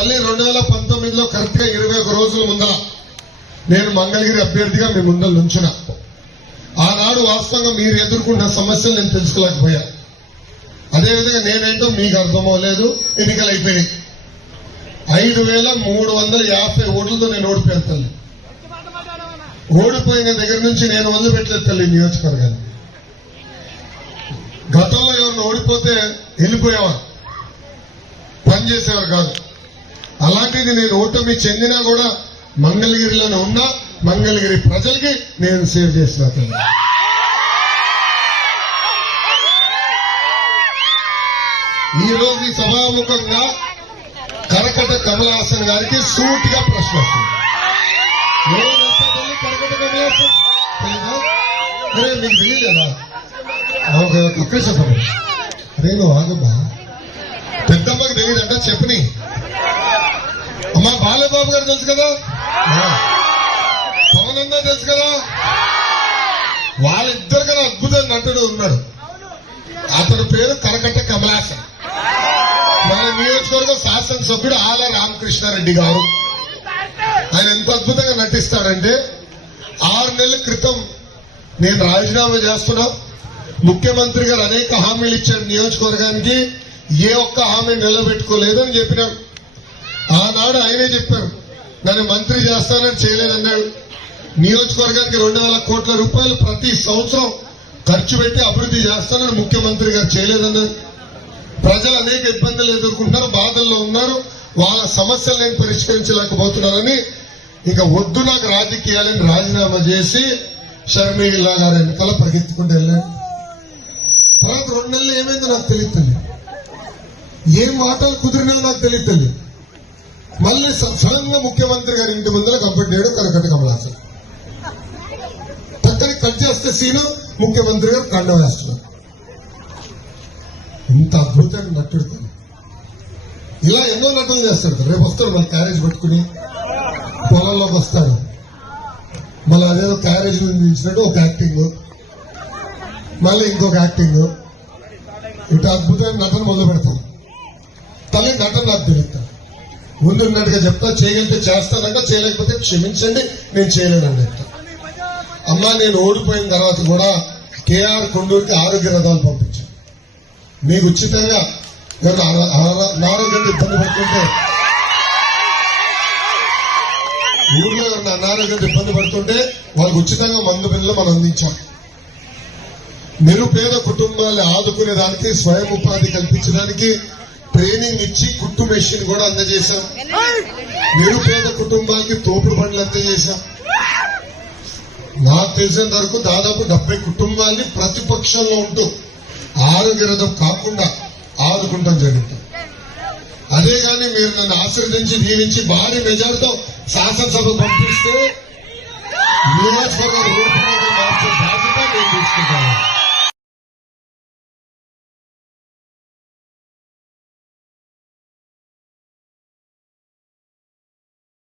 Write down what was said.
తల్లి 2019లో కరెక్ట్ గా 21 రోజుల ముందర నేను మంగళగిరి అభ్యర్థిగా మీ ముందర నుంచున. ఆనాడు వాస్తవంగా మీరు ఎదుర్కొన్న సమస్యలు నేను తెలుసుకోలేకపోయా. అదేవిధంగా నేనేంటో మీకు అర్థమవలేదు. ఎన్నికలు అయిపోయినాయి. 5350 ఓట్లతో నేను ఓడిపోయాను తల్లి. ఓడిపోయిన దగ్గర నుంచి నేను వదిలిపెట్టలేదు తల్లి నియోజకవర్గాన్ని. గతంలో ఎవరిని ఓడిపోతే వెళ్ళిపోయేవారు, పనిచేసేవారు కాదు. అలాంటిది నేను ఓటమి చెందినా కూడా మంగళగిరిలోనే ఉన్నా. మంగళగిరి ప్రజలకి నేను సేవ్ చేసిన తల్లి. ఈ రోజు ఈ సభాముఖంగా కరకట కమల్ హాసన్ గారికి సూటిగా ప్రశ్న వస్తుంది. కరకట కమల్ హాసన్ తెలీదా? అరే మీకు తెలియలేదా? ఇక్కడే చెప్పండి. అరే నువ్వు ఆగమ్మా, పెద్దమ్మకి తెలియదంట చెప్పని. అమ్మా బాలబాబు గారు తెలుసు కదా, పవన్ అన్నా తెలుసు కదా, వాళ్ళిద్దరు కదా అద్భుత నటుడు ఉన్నాడు. అతని పేరు కరకట్ట కమల్ హాసన్. మన నియోజకవర్గ శాసనసభ్యుడు ఆల రామకృష్ణారెడ్డి గారు. ఆయన ఎంత అద్భుతంగా నటిస్తాడంటే 6 నెలల క్రితం నేను రాజీనామా చేస్తున్నా, ముఖ్యమంత్రి గారు అనేక హామీలు ఇచ్చారు నియోజకవర్గానికి, ఏ ఒక్క హామీ నిలబెట్టుకోలేదని చెప్పినాడు. ఆనాడు ఆయనే చెప్పారు, నన్ను మంత్రి చేస్తానని చేయలేదన్నాడు. నియోజకవర్గానికి 2,000 కోట్ల రూపాయలు ప్రతి సంవత్సరం ఖర్చు పెట్టి అభివృద్ధి చేస్తానని ముఖ్యమంత్రి గారు చేయలేదన్నారు. ప్రజలు అనేక ఇబ్బందులు ఎదుర్కొంటున్నారు, బాధల్లో ఉన్నారు, వాళ్ళ సమస్యలు నేను పరిష్కరించలేకపోతున్నారని ఇక వద్దు నాకు రాజకీయాలని రాజీనామా చేసి షర్మిలా గారి ఎన్నికల పరిగెత్తుకుంటూ వెళ్ళాను. తర్వాత 2 నెలలు ఏమైందో నాకు తెలియదు, ఏం మాటలు కుదిరినా నాకు తెలియదు. మళ్ళీ సడన్ గా ముఖ్యమంత్రి గారి ఇంటి ముందర కంపెట్టాడు కరకట్ట కమల్ హాసన్. పక్కన కట్ చేస్తే సీను ముఖ్యమంత్రి గారు కండ వేస్తున్నారు. ఇంత అద్భుతంగా నటుడు. ఇలా ఎన్నో నటులు చేస్తాడు. రేపు వస్తాడు మళ్ళీ క్యారేజ్ పట్టుకుని పొలంలోకి వస్తాడు. మళ్ళీ అదేదో క్యారేజ్ నుంచినట్టు ఒక యాక్టింగ్, మళ్ళీ ఇంకొక యాక్టింగ్. ఇటు అద్భుతమైన నటన మొదలు పెడతాం. తల్లి నటన నాకు తెలుస్తాను. ముందున్నట్టుగా చెప్తా, చేయగలిగితే చేస్తానంట, చేయలేకపోతే క్షమించండి నేను చేయలేనండి చెప్తా. అమ్మా నేను ఓడిపోయిన తర్వాత కూడా కేఆర్ కొండూరుకి ఆరోగ్య రథాలు పంపించాను. మీకు ఉచితంగా అనారోగ్యంగా ఇబ్బంది పడుతుంటే, ఊర్లో ఎవరైనా అనారోగ్యంగా ఇబ్బంది పడుతుంటే వాళ్ళకి ఉచితంగా మందు బిల్లు మనం అందించాం. నిరుపేద కుటుంబాలు ఆదుకునే దానికి, స్వయం ఉపాధి కల్పించడానికి ట్రైనింగ్ ఇచ్చి కుట్టు మెషిన్ కూడా అందజేశాం. నిరుపేద కుటుంబానికి తోపుడు బండ్లు అందజేశాం. నాకు తెలిసినంత వరకు దాదాపు 70 కుటుంబాన్ని ప్రతిపక్షంలో ఉంటూ ఆరోగ్య రథం కాకుండా ఆదుకుంటాం జరుగుతుంది. అదే గాని మీరు నన్ను ఆశీర్వదించి దీవించి భారీ మెజార్టీతో శాసనసభ పంపిస్తే నియోజకవర్గం రూపురేఖ మార్చే బాధ్యత నేను తీసుకుంటాను.